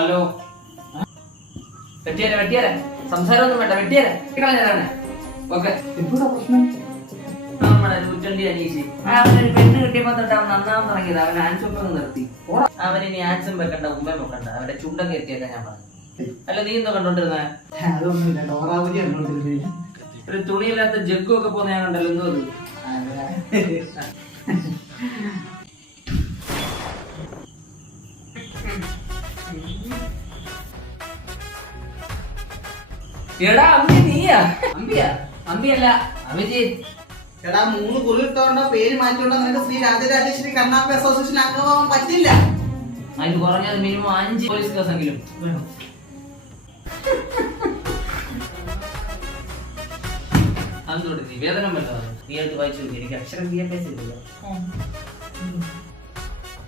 Hello, വെട്ടിയാരെ സംസാരമൊന്നും വേണ്ട, വെട്ടിയാരെ കളഞ്ഞതാണ്. Okay, നമ്മുടെ നൂറ്റണ്ടി അനീഷ് അവനൊരു പെണ്ണ് കിട്ടിയപ്പോ തൊട്ട് അവൻ നന്നാവാൻ തുടങ്ങിയത്. അവൻ ആൻസൊക്കെ നിർത്തി. അവൻ ഇനി ആൻസും വെക്കണ്ട, ഉമ്മയും വെക്കണ്ട, അവന്റെ ചുണ്ടൊക്കെ എത്തിയേക്കാൻ ഞാൻ പറഞ്ഞു. അല്ല, നീ എന്തോ കണ്ടോണ്ടിരുന്ന? ഒരു തുണിയില്ലാത്ത ജഗ്ഗും ഒക്കെ പോന്ന ഞാൻ കണ്ടല്ലോ. എന്തോ എടാ അമ്പി, നീയാ? അമ്പിയല്ല, അഭിജിത്ത്. എടാ 3 കുറിട്ടോണ്ടോ പേര് മാറ്റിയോണ്ടോ നിനക്ക് ശ്രീ രാജരാജേശ്വരി കണ്ണാപ്പി അസോസിയേഷൻ അംഗമാവാൻ പറ്റില്ല. അതിന് കുറഞ്ഞത് മിനിമം 5 പോലീസ് കേസെങ്കിലും വേണം. അതൊന്നും നിവേദനം വല്ലതാണ്. നീ അടുത്ത് വായിച്ചു. എനിക്ക് അക്ഷരം വിദ്യാഭ്യാസം ഇല്ലല്ലോ.